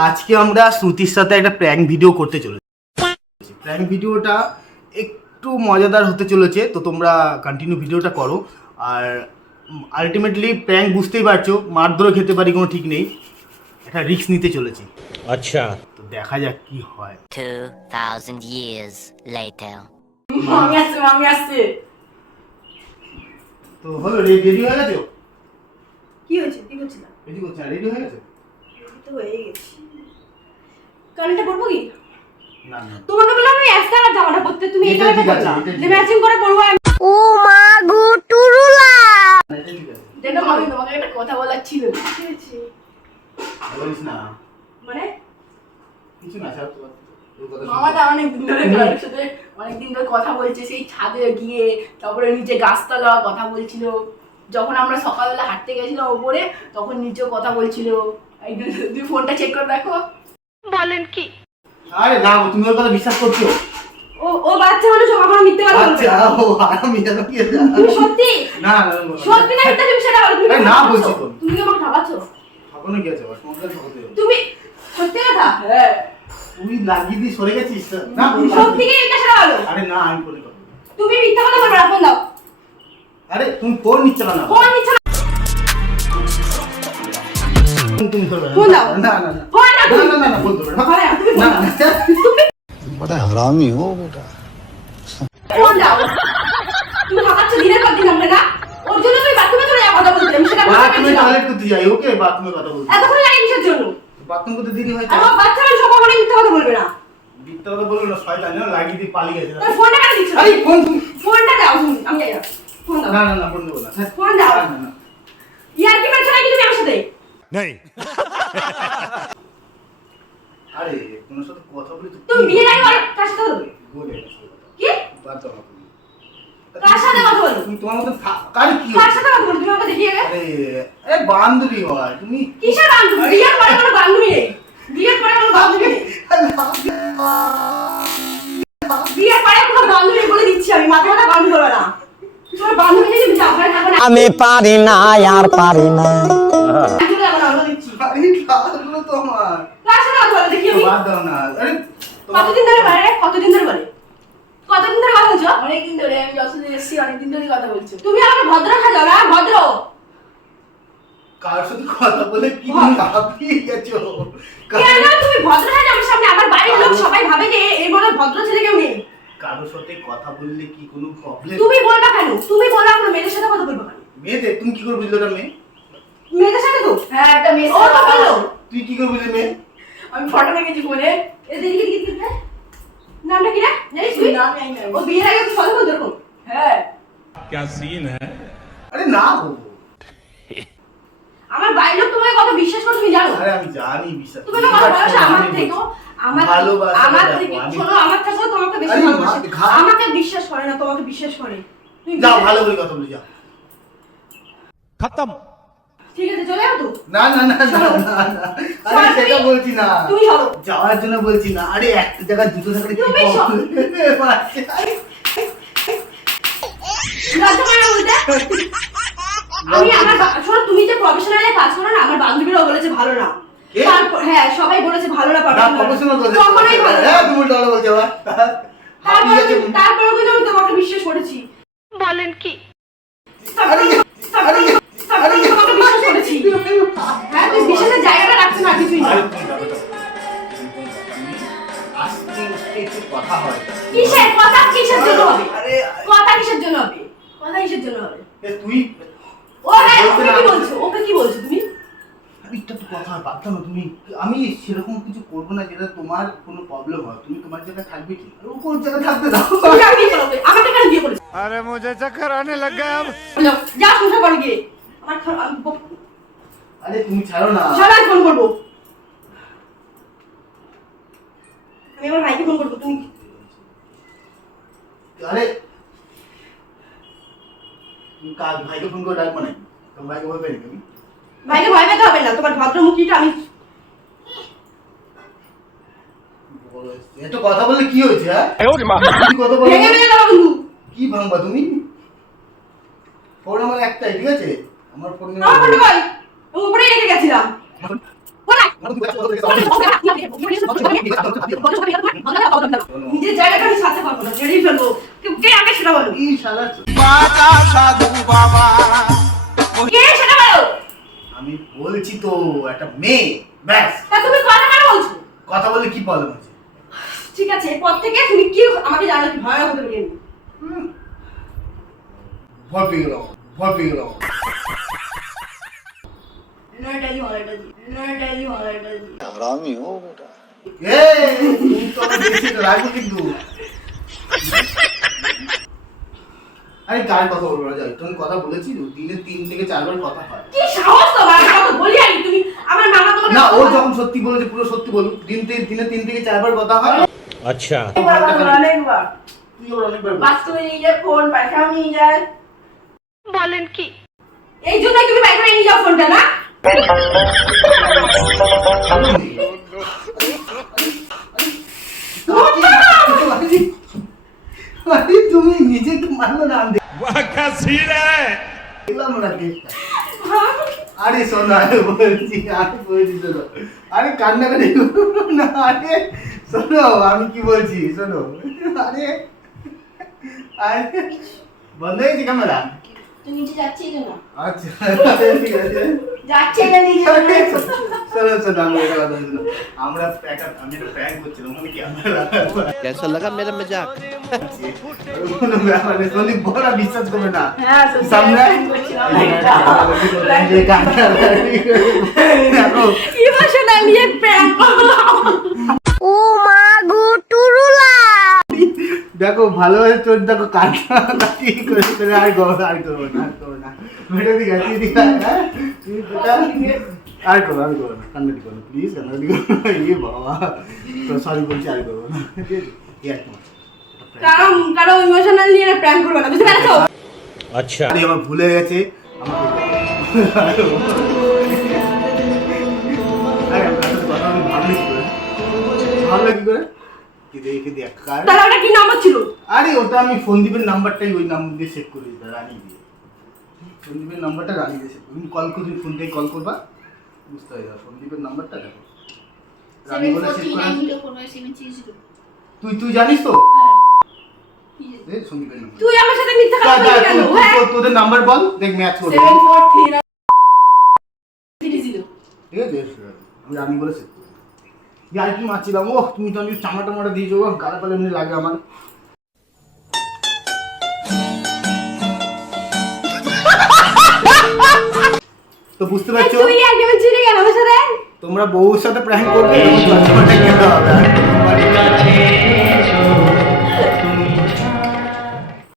আজকে আমরা শ্রুতির সাথে একটা প্র্যাঙ্ক ভিডিও করতে চলেছি। প্র্যাঙ্ক ভিডিওটা একটু মজাদার হতে চলেছে, তো তোমরা কন্টিনিউ ভিডিওটা করো। আর আলটিমেটলি প্র্যাঙ্ক বুঝতেই পারছো, মারধরও খেতে পারি, কোনো ঠিক নেই। একটা রিস্ক নিতে চলেছি। আচ্ছা, তো দেখা যাক কি হয়। 2000 years later. মামি আসছে। তো হলো, রেডি হয়ে গেছো? কি হয়েছে? কি করছিস? রেডি করছো? রেডি হয়ে গেছো? তো হয়ে গেছি। কানেরটা পরবো কি? না না, তোমাকে বললাম আমি একটা জামাটা পরতে, তুমি এটা এইটা ঠিক আছে, পরলা। এটা ঠিক যে আছে। ম্যাচিং করে পরবো আমি। ও মা গো টুরুলা। এটা ঠিক আছে। দেখো মামি, তোমাকে একটা কথা বলার ছিল। কি হয়েছে? বলিস না, মানে কিছু না স্যার। মামাটা অনেকদিন ধরে কারোর সাথে অনেকদিন ধরে কথা বলছে, সেই ছাদে গিয়ে, তারপরে নিচে গাছতলা কথা বলছিল। যখন আমরা সকালবেলা হাঁটতে গেছিলাম ওপরে, তখন নিচেও কথা বলছিল। এই তুই ফোনটা চেক করে দেখো। বলেন কি? আরে না, তুমি ওর কথা বিশ্বাস করছো? ও বাচ্চা মানুষ, ও কখনো মিথ্যে কথা বলবে আচ্ছা, না। ও আমি জানো কি এটা? তুমি সত্যি না না সত্যি না মিথ্যা তুমি সেটা বলো। তুমি আরে না বলছি তো। তুমি কি আমাকে ভাবাচ্ছো? ভাবনা কি আছে? তোমাকে ঠকাতে হবে। তুমি সত্যি কথা? হ্যাঁ। তুই লাগিয়ে দিয়ে সরে গেছিস না? সত্যি কি মিথ্যা সেটা বলো। আরে না, আমি বলে কথা। তুমি মিথ্যা কথা বলবে না, ফোন দাও। আরে তুমি ফোন নিচ্ছ না? ফোন নিচ্ছ না? তুমি ধরবে না। ফোন দাও। না না না ফোন না তুমি। না না না ফোন ধরবে না। হয় না, তুমি না ফোন না দাও। बड़ा हरामी हो बेटा। ফোন দাও। তুমি ভাবাচ্ছো দিনের পর দিন আমরা না? ওর জন্য তুমি বাথরুমে চলে যাও কথা বলতে। আমি সেটা বুঝতে বাথরুমে পারছি না। টয়লেট করতে যাই, ওকে বাথরুমে কথা বলতে। এতক্ষণ লাগে কিসের জন্য? বাথরুম করতে দেরি হয়েছে। আমার বাচ্চা মানুষ সব অনেক মিথ্যা কথা বলবে না। মিথ্যা কথা বললো না, শয়তান না, লাগিয়ে দিয়ে পালিয়ে গেছে। তাহলে ফোনটা কেন দিচ্ছ না? আরে ফোন তুমি। ফোনটা দাও তুমি, আমি যাই না। ফোন দাও। না না না ফোন দেবো না। ফোন দাও। না না না ইয়ার কি মারছো নাকি তুমি আমার সাথে? नहीं। আরে তোমার সাথে কথা বলি তো। তুমি বিয়ে নাই বলো, কার সাথে কথা বলবে? বলে কি? বাদ দাও না তুমি। কার সাথে কথা বলো? তুমি তোমার মতো কার কি কার সাথে কথা বলো? তুমি আমাকে দেখিয়ে গে। আরে আরে বান্ধবী হয় তুমি। কিসের বান্ধবী? বিয়ের পরে কোনো বান্ধবী নেই। বিয়ের পরে কোনো বান্ধবী নেই। বিয়ের পরে কোনো বান্ধবী বলে দিচ্ছি আমি, মাথা মাথা বান্ধবী হবে না। তোমার বান্ধবী নেই, তুমি যাও, ঘরে থাকবে না। আমি পারি না আর পারি না। আমি চলে যাবো না, বলে দিচ্ছি। আরে লাগলো তো আমার। কার সাথে কথা বলো দেখি আমি? বাদ দাও না। আরে কতদিন ধরে বলে রে? কতদিন ধরে বলে? কতদিন ধরে কথা বলছো? অনেকদিন ধরে, আমি যতদিন এসেছি অনেকদিন ধরে কথা বলছো। তুমি আমাকে ভদ্র সাজাও না, ভদ্র। কার সাথে কথা বলে কি তুমি হাঁপিয়ে গেছো? কেন তুমি ভদ্র সাজাও আমার সামনে? আমার বাড়ির লোক সবাই ভাবে যে এর মনে ভদ্র ছেলে কেউ নেই। কারোর সাথে কথা বললে কি কোনো প্রবলেম? তুমি বলবা কেন? তুমি বলবা কোনো মেয়েদের সাথে কথা বলবা কেন? মেয়েদের তুমি কি করে বুঝলে ওটা মেয়ে? মেয়েদের সাথে তো? হ্যাঁ, একটা মেয়ে ও তো বললো। তুই কি করে বুঝলে মেয়ে? আমি ফটো দেখেছি ফোনে। এদিকে কি দিতে? নামটা কি রে? জানিস তুই? নাম জানি না। ও বিয়ের আগে তুই কথা বলতো এরকম? হ্যাঁ, क्या सीन है? আরে না গো। আমার বাড়ির লোক তোমাকে কত বিশ্বাস করে তুমি জানো? আরে আমি জানি বিশ্বাস। তুমি তো ভালোবাসো আমার থেকেও। ভালোবাসা আমার দেখো, থেকে আমি- শোনো, আমার থেকেও তোমাকে বেশি আরে ভালোবাসে। ঘা- আমাকে বিশ্বাস করে না, তোমাকে বিশ্বাস করে। তুমি যাও বিশ্বাস- ভালো করে কথা বলি যাও। खत्म। ঠিক আছে, চলে যাও তো। না না না না না না। আরে সেটা বলছি না। তুমি সরো। যাওয়ার জন্য বলছি না। আরে একটা জায়গায় দুটো থাকলে কি তুমি সব- প্রবলেম? লজ্জা করে না বলতে? আমি আমার শোনো, তুমি যে প্রফেশনালে কাজ করো না, আমার বান্ধবীরাও বলেছে ভালো না। কে? তারপর হ্যাঁ, সবাই বলেছে ভালো না না প্রফেশনাল। প্রফেশনাল বলছে। কখনোই ভালো না। হ্যাঁ তুমি উল্টো পাল্টা বলছো আবার। হাঁপিয়ে গেছে। তারপরেও কিন্তু আমি তোমাকে বিশ্বাস করেছি। বলেন কি? আরে আরে আরে তোমাকে বিশ্বাস করেছি। হ্যাঁ, তুমি বিশ্বাসের জায়গাটা রাখছো না কিছুই না। আরে তুমি যাবে তো। তুমি আস্তে আস্তে একটু কথা হয়। কিসের কথা? কিসের জন্য হবে? আরে কথা কিসের জন্য হবে? কথা কিসের জন্য হবে? তুই ও হ্যাঁ, ওকে কি বলছো? ওকে কি বলছো তুমি? একটা তো কথা বাদ দাও না তুমি। আমি সেরকম কিছু করবো না যেটা তোমার কোনো প্রবলেম হয়। তুমি তোমার জায়গায় থাকবে ঠিক, ও কোন জায়গায় থাকতে দাও। তুমি আর বিয়ে করবে? আমাকে কেন বিয়ে করেছো? अरे मुझे चक्कर आने लग गया अब। যাও, যা সংসার করো গিয়ে। আমার আরে তুমি ছাড়ো না। সবাই ফোন করবো। আমি আমার ভাইকে ফোন করবো। তুমি আরে তুমি কাজ ভাইকে ফোন করে ডাকবো না? তোমার ভাইকে বলবে নাকি আমি? ভাইকে ভয় পেতে হবে না, তোমার ভদ্রমুখীটা আমি। এত কথা বললে কি হয়েছে? হ্যাঁ কি কথা বলো? ভেঙে ভেঙে দেবো কিন্তু। কি ভাঙবা তুমি? ফোন আমার একটাই, ঠিক আছে? আমার ফোন আমার ফোনটা কই? আমি উপরে রেখে গেছিলাম। বলা নিজের জায়গাটা আমি সাথে পারবো না, ছেড়েই ফেলবো। কে আগে সেটা বলো? এই শালা কে সেটা বলো? আমি বলছি তো একটা মেয়ে, ব্যাস। তা তুমি কথা কেন বলছো? কথা বললে কি প্রবলেম আছে? ঠিক আছে, এরপর থেকে তুমি কি আমাকে জানো কি ভয় হতে পারি আমি। ভয় পেয়ে গেলাম, ভয় পেয়ে গেলাম। নয়টালি তুমি তো আমার বেশি রাখবো কিন্তু। আরে কার কথা বলবো না, যাই তুমি কথা বলেছি দিনে 3 থেকে 4 বার কথা হয়। কি সাহস তোমার? আমি কথা বলি আর তুমি আমার মামা তোমাকে না, ও যখন সত্যি বলেছে পুরো সত্যি বলুক, দিনে 3 থেকে 4 বার কথা হয়। अच्छा অনেকবার তুই ওর অনেকবার বলিস। বাস্তবে নিয়ে যায় ফোন, পায়খানা নিয়ে যায়। বলেন কি? এই জন্যই তুমি পায়খানা নিয়ে যাও ফোনটা না? আরে তুমি নিজেকে মারলো না, আমি वाह क्या सीन है দেখলাম না কেসটা। আরে শোনো, আরে বলছি শোনো, আরে কান্নাকাটি করো না, আরে শোনো আমি কি বলছি শোনো, আরে আরে বন্ধ হয়েছে ক্যামেরা? তুই নিচে যাচ্ছিস না? আচ্ছা ঠিক আছে। যাচ্ছে না নিচে? শোনো শোনো, আমরা একটা কথা শোনো, আমি একটা প্র্যাঙ্ক করছিলাম, ওখানে ক্যামেরা कैसा लगा मेरा मजाक? কোনো ব্যাপার নেই, সন্দীপ বড় বিশ্বাস করবে না। হ্যাঁ, সত্যি সামনে আমি করছিলাম এটা। দেখো ইমোশনালি এক প্র্যাঙ্ক ও মা গো টুরুলা। দেখো ভালোভাবে চোখ দেখো, কান্নাকাটি করে করে আর করবো না, আর করবো না, আর করবো না, মেরে দিকে আছে দিকে, হ্যাঁ তুই বেটা আর করবো, আর করবো না, কান্নাকাটি করবো প্লিজ, কান্নাকাটি করবো না, এ বাবা তো সরি বলছি, আর করবো না, ঠিক আছে? এই আর তোমার কারো ইমোশনাল নিয়ে প্র্যাঙ্ক করবে না, বুঝতে পেরেছো? अच्छा আরে আমার ভুলে গেছে, আমাকে আরে আমার সাথে কথা আমি ভাবলে কি করে, ভাবলে কি করে, কি দেখে দেখ কার, তাহলে ওটা কি নাম্বার ছিল? আরে ওটা আমি সন্দীপের নাম্বারটাই ওই নাম্বার দিয়ে সেভ করে দিতে, রানি দিয়ে সন্দীপের নাম্বারটা রানি দিয়ে সেভ, তুমি কল করে ফোন থেকে কল করবা, বুঝতে পারবে সন্দীপের নাম্বারটা দেখো, রানি বলে সেভ করে। তুই জানিস তো এই সন্দীপের নাম্বার, তুই আমার সাথে মিথ্যা কথা বলছিস কেন? হ্যাঁ, তোদের নাম্বার বল, দেখ ম্যাচ করবে, 743 ঠিক আছে? আমি রানি বলে সেভ করে আর কি মারছিলাম, ও তুমি তো আমি চামড়া টামড়া দিয়েছো, ও গালা পালে এমনি লাগে আমার। তো বুঝতে পারছো, তুই একদম চিনে গেল আমার সাথে। তোমরা বউর সাথে প্র্যাঙ্ক করবে, তোমার জজমেন্টে খেতে হবে।